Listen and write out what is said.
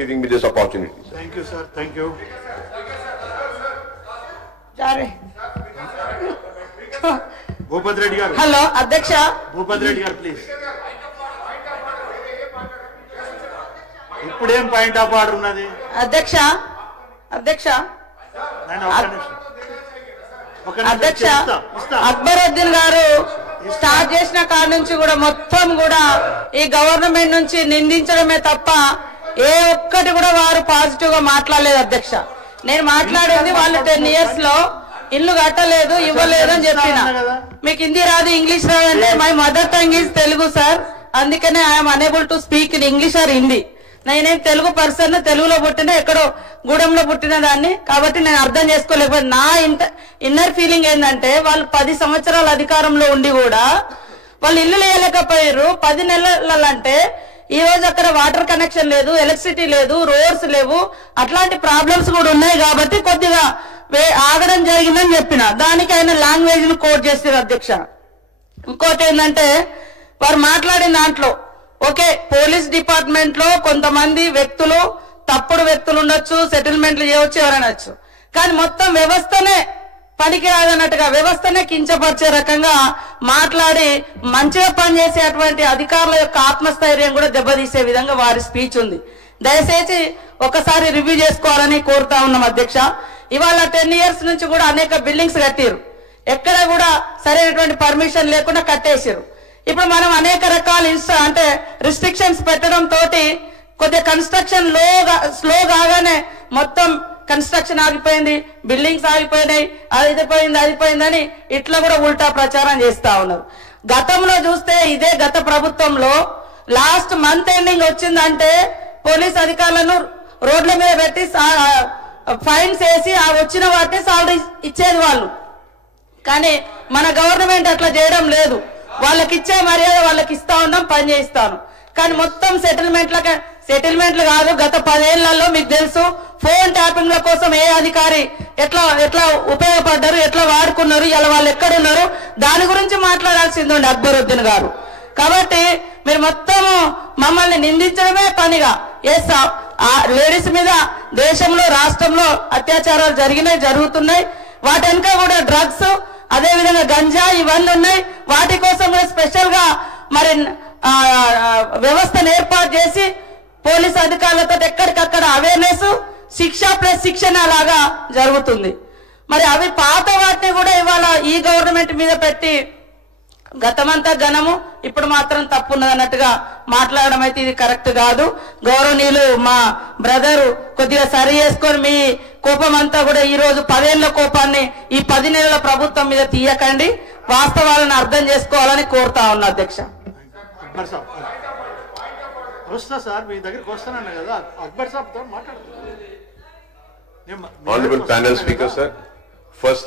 giving me this opportunity. Thank you, sir. Thank you. Bhupati Reddy garu. Hello, Adhyaksha. Bhupati Reddy garu, please. ఇప్పుడేం point of order ఉన్నది? అధ్యక్ష అక్బరుద్దీన్ గారు start చేసిన కాడ నుంచి కూడా మొత్తం కూడా ఈ గవర్నమెంట్ నుంచి నిందించడమే తప్ప ఏ ఒక్కటి కూడా వారు పాజిటివ్ గా మాట్లాడలేదు అధ్యక్ష. నేను మాట్లాడింది వాళ్ళు 10 years లో ఇల్లు కట్టలేదు ఇవ్వలేదు అని చెప్పిన. మీకు హిందీ రాదు ఇంగ్లీష్ రాదు అంటే my mother tongue is Telugu sir, అందుకనే I'm unable to speak in English or Hindi. నేనేం తెలుగు పర్సన్, తెలుగులో పుట్టిన ఎక్కడో గూడెంలో పుట్టిన దాన్ని, కాబట్టి నేను అర్థం చేసుకోలేకపోతే నా ఇన్నర్ ఫీలింగ్ ఏంటంటే వాళ్ళు 10 సంవత్సరాల అధికారంలో ఉండి కూడా వాళ్ళు ఇల్లు వేయలేకపోయారు. 10 నెలలంటే ఈ రోజు అక్కడ వాటర్ కనెక్షన్ లేదు, ఎలక్ట్రిసిటీ లేదు, రోడ్స్ లేవు, అట్లాంటి ప్రాబ్లమ్స్ కూడా ఉన్నాయి. కాబట్టి కొద్దిగా ఆగడం జరిగిందని చెప్పిన దానికి ఆయన లాంగ్వేజ్ ను కోట్ చేస్తారు అధ్యక్ష. ఇంకోటి ఏంటంటే వారు మాట్లాడిన దాంట్లో ఓకే పోలీస్ డిపార్ట్మెంట్ లో కొంతమంది వ్యక్తులు తప్పుడు వ్యక్తులు ఉండొచ్చు, సెటిల్మెంట్లు చేయవచ్చు, ఎవరనొచ్చు, కానీ మొత్తం వ్యవస్థనే పనికి రాదన్నట్టుగా వ్యవస్థనే కించపరిచే రకంగా మాట్లాడి మంచిగా పనిచేసేటువంటి అధికారుల యొక్క ఆత్మస్థైర్యం కూడా దెబ్బతీసే విధంగా వారి స్పీచ్ ఉంది. దయచేసి ఒకసారి రివ్యూ చేసుకోవాలని కోరుతా ఉన్నాం అధ్యక్ష. ఇవాళ 10 years నుంచి కూడా అనేక బిల్డింగ్స్ కట్టారు, ఎక్కడ కూడా సరైనటువంటి పర్మిషన్ లేకుండా కట్టేసారు. ఇప్పుడు మనం అనేక రకాల అంటే రిస్ట్రిక్షన్స్ పెట్టడం తోటి కొద్దిగా కన్స్ట్రక్షన్ స్లో కాగానే మొత్తం కన్స్ట్రక్షన్ ఆగిపోయింది, బిల్డింగ్స్ ఆగిపోయినాయి, అది పోయిందని ఇట్లా కూడా ఉల్టా ప్రచారం చేస్తా ఉన్నారు. గతంలో చూస్తే ఇదే గత ప్రభుత్వంలో లాస్ట్ మంత్ ఎండింగ్ వచ్చిందంటే పోలీస్ అధికారులను రోడ్ల మీద పెట్టి ఫైన్స్ వేసి ఆ వచ్చిన వాటిని సాలరీ ఇచ్చేది వాళ్ళు. కానీ మన గవర్నమెంట్ అట్లా చేయడం లేదు. వాళ్ళకి ఇచ్చే మర్యాద వాళ్ళకి ఇస్తా ఉన్నాం, పని చేయిస్తాను. కానీ మొత్తం సెటిల్మెంట్లు కాదు. గత 10 ఏళ్లలో మీకు తెలుసు ఫోన్ ట్యాపింగ్ల కోసం ఏ అధికారి ఎట్లా ఉపయోగపడ్డారు, ఎట్లా వాడుకున్నారు, ఇలా వాళ్ళు ఎక్కడున్నారు, దాని గురించి మాట్లాడాల్సింది ఉండే అక్బరుద్దీన్ గారు. కాబట్టి మీరు మొత్తము మమ్మల్ని నిందించడమే పనిగా చేస్తా. లేడీస్ మీద దేశంలో రాష్ట్రంలో అత్యాచారాలు జరుగుతున్నాయి. వాటి వెనుక కూడా డ్రగ్స్, అదే విధంగా గంజా ఇవన్నీ ఉన్నాయి. వాటి కోసం కూడా స్పెషల్ గా మరి వ్యవస్థను ఏర్పాటు చేసి పోలీస్ అధికారులతో ఎక్కడికక్కడ అవేర్నెస్, శిక్ష ప్లస్ శిక్షణ లాగా జరుగుతుంది. మరి అవి పాత వాటిని కూడా ఇవాళ ఈ గవర్నమెంట్ మీద పెట్టి గతమంతా ఘనము ఇప్పుడు మాత్రం తప్పున్నది అన్నట్టుగా మాట్లాడడం అయితే ఇది కరెక్ట్ కాదు. గౌరవనీయులు మా బ్రదరు కొద్దిగా సరి చేసుకొని మీ కోపం అంతా కూడా ఈ రోజు 10 ఏళ్ల కోపాన్ని ఈ 10 నెలల ప్రభుత్వం మీద తీయకండి, వాస్తవాలను అర్థం చేసుకోవాలని కోరుతా ఉన్నా అధ్యక్ష. వస్తా సార్, మీ దగ్గరికి వస్తానన్నా కదా, అక్బర్ సాబ్ తో మాట్లాడుతున్నా. Honorable panel speaker, sir. First